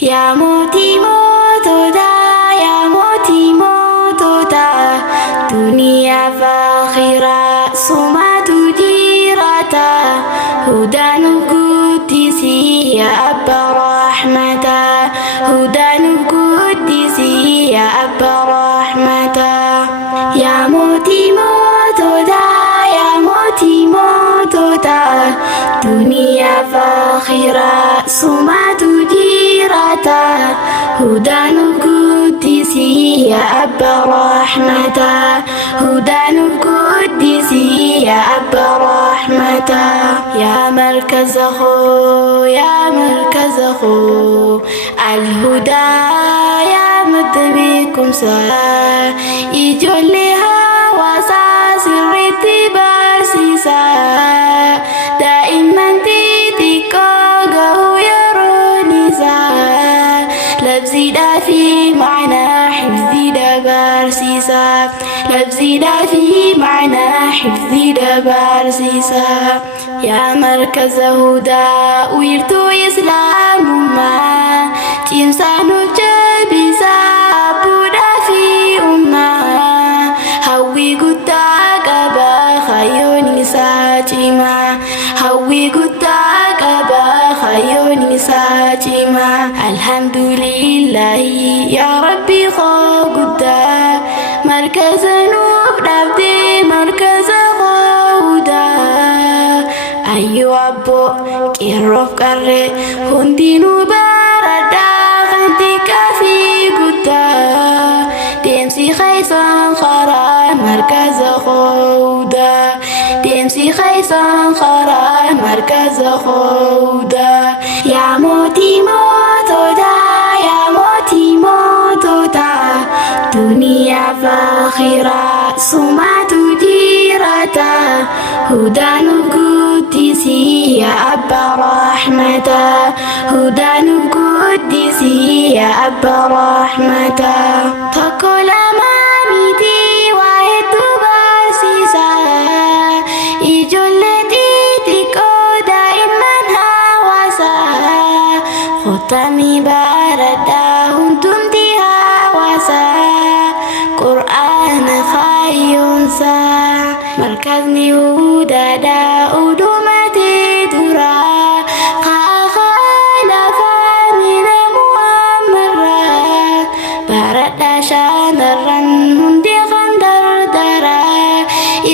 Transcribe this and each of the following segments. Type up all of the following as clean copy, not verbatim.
Yaa mootii moototaa, yaa mootii moototaa, duniyaa fi akhiraa sumaatu jiraata. Hudaa nuuf guddisi yaa abbaa rahmataa, hudaa nuuf guddisi yaa abbaa rahmataa. Yaa mootii moototaa, yaa mootii moototaa, duniyaa fi akhiraa sumaatu jiraata. Hudaa nuuf guddisi yaa abbaa rahmataa, hudaa nuuf guddisi yaa abbaa rahmataa. Yaa markaza khoo, yaa markaza khoo, alhudaa yaa madda beekumsaa, ijoollee hawaasaa sirriitti barsiisaa. Daa'imman xixiqqoo gahuu yeroon isaa, labsiidhaa fi ma'anaa hifzii dabarsiisaa, labsiidhaa fi ma'anaa hifzii dabarsiisaa. Yaa markaza hudaa wiirtuu islaamummaa, cimsaa nuuf jabeessaa abbuudhaa fi ummaa. Hawwii guddaa qaba hayyoon isaa cimaa, hawwii guddaa qaba hayyoon isaa cimaa. Alhamdulillahi yaa rabbi koo guddaa, markaza nuuf dhaabdee markaza koo hudaa. Ayyoo abboo qeerroof qarree hundinuu baradhaa kan xiqqaa fi guddaa, deemsi keessan karaa markaza koo hudaa, deemsi keessan karaa markaza koo hudaa. Yaa mootii moototaa, yaa mootii moototaa, duniyaa fi akhiraa sumaatu jiraata. Hudaa nuuf guddisi yaa abbaa rahmataa, hudaa nuuf guddisi yaa abbaa rahmataa. Tokko lama miti waa hedduu barsiisaa, ijoollee xixiqqoo daa'imman hawaasaa. Kottamii baradhaa hundumti hawaasaa, qur'aana hayyoonsaa. Markazni hudaadhaa udumatee duraa, kakhalafani namuammarraa. Baradhaa shamarran hundi kan dardaraa,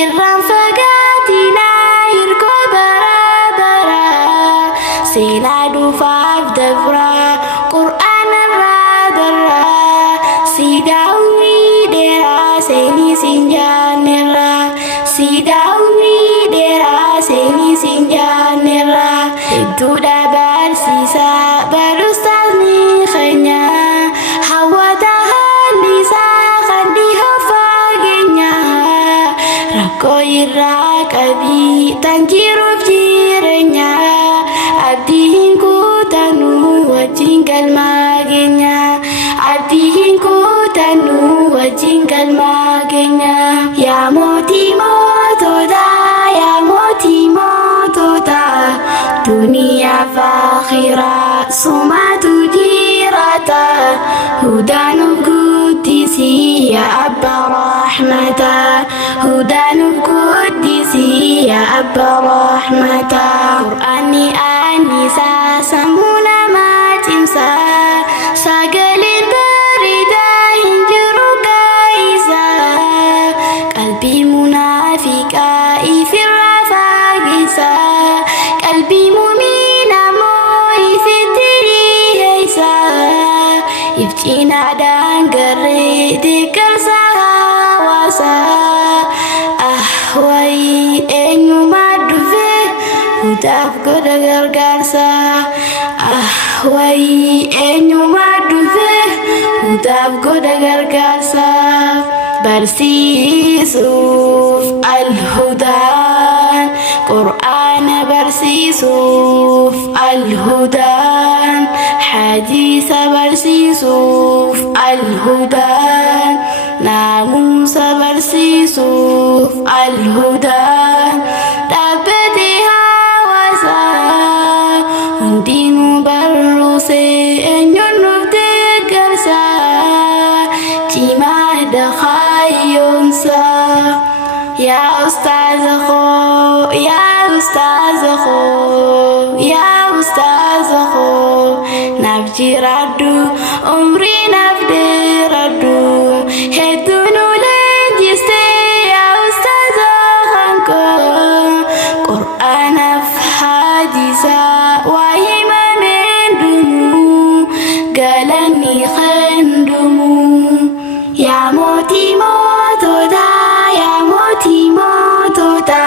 irraan fagaatinaa hirkoo barabaraa. Seenaa dhufaaf dabraa qur'aanarraa darraa, siidaa umrii dheeraa seenii siin jaanerraa, siidaa umrii dheeraa seenii siin jaanerraa. Hedduudha barsiisaa balustaasni keenya, hawwata haalli isaa kan dhihoo fageenyaa. Rakkoo irraa qabii tan jiruuf jireenya, abdii hin kutanuu wajjin galmaa keenya, abdii hin kutanuu wajjin galmaa keenya. Yaa mootii moototaa, yaa mootii moototaa, duniyaa fi akhiraa sumaatu jiraata. Hudaa nuuf guddisi yaa abbaa rahmataa, hudaa nuuf guddisi yaa abbaa rahmataa. Qur'aanni annisaa sammuu namaa cimsaa, sagaleen bareedaa hin jiru kaa'isaa. Qalbii munaafiqaa ifirraa fageessaa, qalbii muuminaa moo ifitti dhiheessaa. Ibcinaadhaan garee deeggarsa hawaasaa, wayii eenyumaa dhufee hudaaf godha gargaarsa. Wayii eenyumaa dhufee hudaaf godha gargaarsa. Barsiisuuf alhudaan, qur'aana barsiisuuf alhudaan, hadiisa barsiisuuf alhudaan, naamusa barsiisuuf alhudaan. Dhaabbatee hawaasaa hundinuu barruusee eenyuun nafjiradu umri nafdiradu hedunu lejiste ya ustaza hanko Qur'an hadisa wahima mendumu galani khandumu ya moti motoda ya moti motoda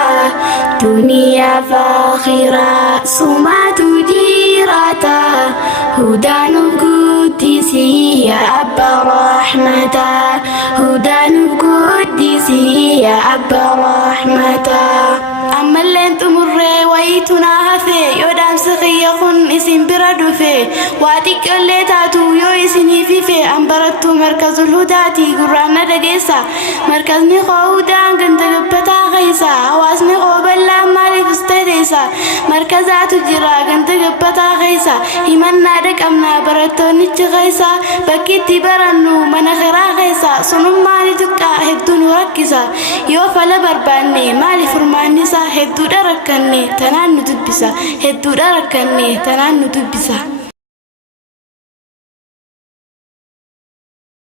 dunia fakhira sumatu dirata hudan qudsi ya abba rahmata hudan qudsi ya abba rahmata amallen tumurre waytuna hafe yodam sakhiyakun isim biradu fe wati qalletatu yo isini fife ambaratu markazul hudati qur'ana dagesa markazni khudan gantagabata ghaisa wasni qoballa mali fustadesa markazatu jira gantagabata ghaisa himanna dakamna baratoni ghaisa bakiti barannu manakhira ghaisa sunum mali tukka hedun rakisa yo fala barbanne mali furmanisa heddu darakanne tanannu dubbisa heddu darakanne tanannu dubbisa